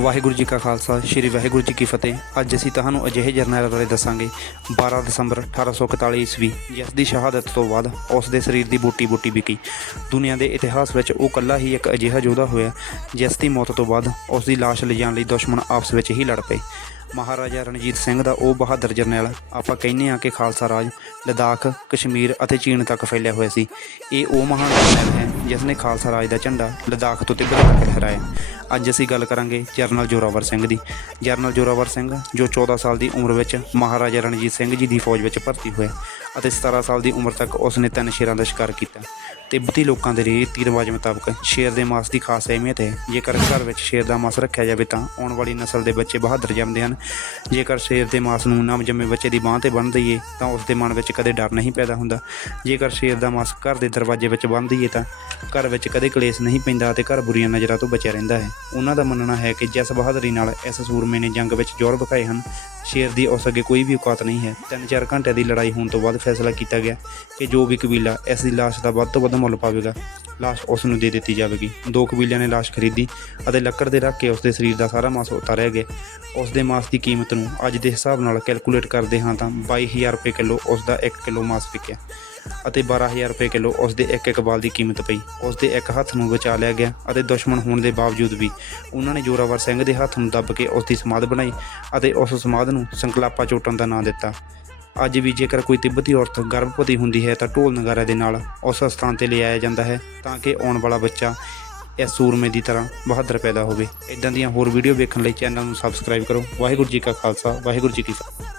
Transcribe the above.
ਵਾਹਿਗੁਰੂ ਜੀ ਕਾ ਖਾਲਸਾ, ਸ੍ਰੀ ਵਾਹਿਗੁਰੂ ਜੀ ਕੀ ਫਤਿਹ। ਅੱਜ ਅਸੀਂ ਤੁਹਾਨੂੰ ਅਜਿਹੇ ਜਰਨੈਲ ਬਾਰੇ ਦੱਸਾਂਗੇ 12 ਦਸੰਬਰ 1841 ਈਸਵੀ, ਜਿਸ ਦੀ ਸ਼ਹਾਦਤ ਤੋਂ ਬਾਅਦ ਉਸ ਦੇ ਸਰੀਰ ਦੀ ਬੂਟੀ ਬੂਟੀ ਵਿਕੀ। ਦੁਨੀਆ ਦੇ ਇਤਿਹਾਸ ਵਿੱਚ ਉਹ ਕੱਲਾ ਹੀ ਇੱਕ ਅਜਿਹਾ ਯੋਧਾ ਹੋਇਆ, ਜਿਸ ਦੀ ਮੌਤ ਤੋਂ ਬਾਅਦ ਉਸ ਦੀ ਲਾਸ਼ ਲਿਜਾਣ ਲਈ ਦੁਸ਼ਮਣ ਆਪਸ ਵਿੱਚ ਹੀ ਲੜ ਪਏ। ਮਹਾਰਾਜਾ ਰਣਜੀਤ ਸਿੰਘ ਦਾ ਉਹ ਬਹਾਦਰ ਜਰਨੈਲ, ਆਪਾਂ ਕਹਿੰਦੇ ਹਾਂ ਕਿ ਖਾਲਸਾ ਰਾਜ ਲਦਾਖ, ਕਸ਼ਮੀਰ ਅਤੇ ਚੀਨ ਤੱਕ ਫੈਲਿਆ ਹੋਇਆ ਸੀ। ਇਹ ਉਹ ਮਹਾਨ ਜਰਨੈਲ ਹੈ ਜਿਸ ਨੇ ਖਾਲਸਾ ਰਾਜ ਦਾ ਝੰਡਾ ਲਦਾਖ ਤੋਂ ਤਿੱਬਤ ਤੱਕ ਲਹਿਰਾਇਆ। ਅੱਜ ਅਸੀਂ ਗੱਲ ਕਰਾਂਗੇ ਜਰਨਲ ਜੋਰਾਵਰ ਸਿੰਘ ਦੀ। ਜਰਨਲ ਜੋਰਾਵਰ ਸਿੰਘ ਜੋ 14 ਸਾਲ ਦੀ ਉਮਰ ਵਿੱਚ ਮਹਾਰਾਜਾ ਰਣਜੀਤ ਸਿੰਘ ਜੀ ਦੀ ਫੌਜ ਵਿੱਚ ਭਰਤੀ ਹੋਇਆ। ਅਤੇ 17 ਸਾਲ ਦੀ ਉਮਰ ਤੱਕ ਉਸ ਨੇ ਤਿੰਨ ਸ਼ੇਰਾਂ ਦਾ ਸ਼ਿਕਾਰ ਕੀਤਾ ਤਿੱਬਤੀ ਲੋਕਾਂ ਦੇ ਰੀਤੀ ਰਿਵਾਜ ਮੁਤਾਬਕ ਸ਼ੇਰ ਦੇ ਮਾਸ ਦੀ ਖਾਸ ਅਹਿਮੀਅਤ ਹੈ। ਜੇਕਰ ਘਰ ਵਿੱਚ ਸ਼ੇਰ ਦਾ ਮਾਸ ਰੱਖਿਆ ਜਾਵੇ ਤਾਂ ਆਉਣ ਵਾਲੀ ਨਸਲ ਦੇ ਬੱਚੇ ਬਹਾਦਰ ਜੰਮਦੇ ਹਨ। ਜੇਕਰ ਸ਼ੇਰ ਦੇ ਮਾਸ ਨੂੰ ਨਵ ਜੰਮੇ ਬੱਚੇ ਦੀ ਬਾਹ ਤੇ ਬੰਨ੍ਹ ਦਈਏ ਤਾਂ ਉਸ ਦੇ ਮਨ ਵਿੱਚ ਕਦੇ ਡਰ ਨਹੀਂ ਪੈਦਾ ਹੁੰਦਾ। ਜੇਕਰ ਸ਼ੇਰ ਦਾ ਮਾਸ ਘਰ ਦੇ ਦਰਵਾਜ਼ੇ ਵਿੱਚ ਬੰਨ੍ਹ ਦਈਏ ਤਾਂ ਘਰ ਵਿੱਚ ਕਦੇ ਕਲੇਸ਼ ਨਹੀਂ ਪੈਂਦਾ ਅਤੇ ਘਰ ਬੁਰੀਆਂ ਨਜ਼ਰਾਂ ਤੋਂ ਬਚਿਆ ਰਹਿੰਦਾ ਹੈ। ਉਹਨਾਂ ਦਾ ਮੰਨਣਾ ਹੈ ਕਿ ਜਿਸ ਬਹਾਦਰੀ ਨਾਲ ਇਸ ਸੂਰਮੇ ਨੇ ਜੰਗ ਵਿੱਚ ਜ਼ੋਰ ਵਿਖਾਏ ਹਨ, ਸ਼ੇਰ ਦੀ ਉਸ ਅੱਗੇ ਕੋਈ ਵੀ ਔਕਾਤ ਨਹੀਂ ਹੈ। ਤਿੰਨ ਚਾਰ ਘੰਟੇ ਦੀ ਲੜਾਈ ਹੋਣ ਤੋਂ ਬਾਅਦ ਫੈਸਲਾ ਕੀਤਾ ਗਿਆ ਕਿ ਜੋ ਵੀ ਕਬੀਲਾ ਇਸ ਦੀ ਲਾਸ਼ ਦਾ ਵੱਧ ਤੋਂ ਵੱਧ ਮੁੱਲ ਪਾਵੇਗਾ, ਲਾਸ਼ ਉਸ ਨੂੰ ਦੇ ਦਿੱਤੀ ਜਾਵੇਗੀ। ਦੋ ਕਬੀਲਿਆਂ ਨੇ ਲਾਸ਼ ਖਰੀਦੀ ਅਤੇ ਲੱਕੜ ਦੇ ਰੱਖ ਕੇ ਉਸ ਦੇ ਸਰੀਰ ਦਾ ਸਾਰਾ ਮਾਸ ਉਤਾਰਿਆ ਗਿਆ। ਉਸ ਦੇ ਮਾਸ ਦੀ ਕੀਮਤ ਨੂੰ ਅੱਜ ਦੇ ਹਿਸਾਬ ਨਾਲ ਕੈਲਕੂਲੇਟ ਕਰਦੇ ਹਾਂ ਤਾਂ 22000 ਰੁਪਏ ਕਿਲੋ ਉਸ ਦਾ 1 ਕਿਲੋ ਮਾਸ ਵਿਕਿਆ ਅਤੇ 12000 ਰੁਪਏ ਕਿਲੋ ਉਸ ਦੇ ਇੱਕ ਇੱਕ ਬਾਲ ਦੀ ਕੀਮਤ ਪਈ। ਉਸ ਦੇ ਇੱਕ ਹੱਥ ਨੂੰ ਬਚਾ ਲਿਆ ਗਿਆ ਅਤੇ ਦੁਸ਼ਮਣ ਹੋਣ ਦੇ ਬਾਵਜੂਦ ਵੀ ਉਹਨਾਂ ਨੇ ਜੋਰਾਵਰ ਸਿੰਘ ਦੇ ਹੱਥ ਨੂੰ ਦੱਬ ਕੇ ਉਸ ਦੀ ਸਮਾਧ ਬਣਾਈ ਅਤੇ ਉਸ ਸਮਾਧ ਨੂੰ ਸੰਕਲਾਪਾ ਚੋਟਣ ਦਾ ਨਾਂ ਦਿੱਤਾ। ਅੱਜ ਵੀ ਜੇਕਰ ਕੋਈ ਤਿੱਬਤੀ ਔਰਤ ਗਰਭਵਤੀ ਹੁੰਦੀ ਹੈ ਤਾਂ ਢੋਲ ਨਗਾਰਾ ਦੇ ਨਾਲ ਉਸ ਸਥਾਨ ਤੇ ਲਿਆਇਆ ਜਾਂਦਾ ਹੈ ਤਾਂ ਕਿ ਆਉਣ ਵਾਲਾ ਬੱਚਾ ਇਸ ਸੂਰਮੇ ਦੀ ਤਰ੍ਹਾਂ ਬਹਾਦਰ ਪੈਦਾ ਹੋਵੇ। ਇਦਾਂ ਦੀਆਂ ਹੋਰ ਵੀਡੀਓ ਵੇਖਣ ਲਈ ਚੈਨਲ ਨੂੰ ਸਬਸਕ੍ਰਾਈਬ ਕਰੋ। ਵਾਹਿਗੁਰੂ ਜੀ ਕਾ ਖਾਲਸਾ, ਵਾਹਿਗੁਰੂ ਜੀ ਕੀ ਫਤਿਹ।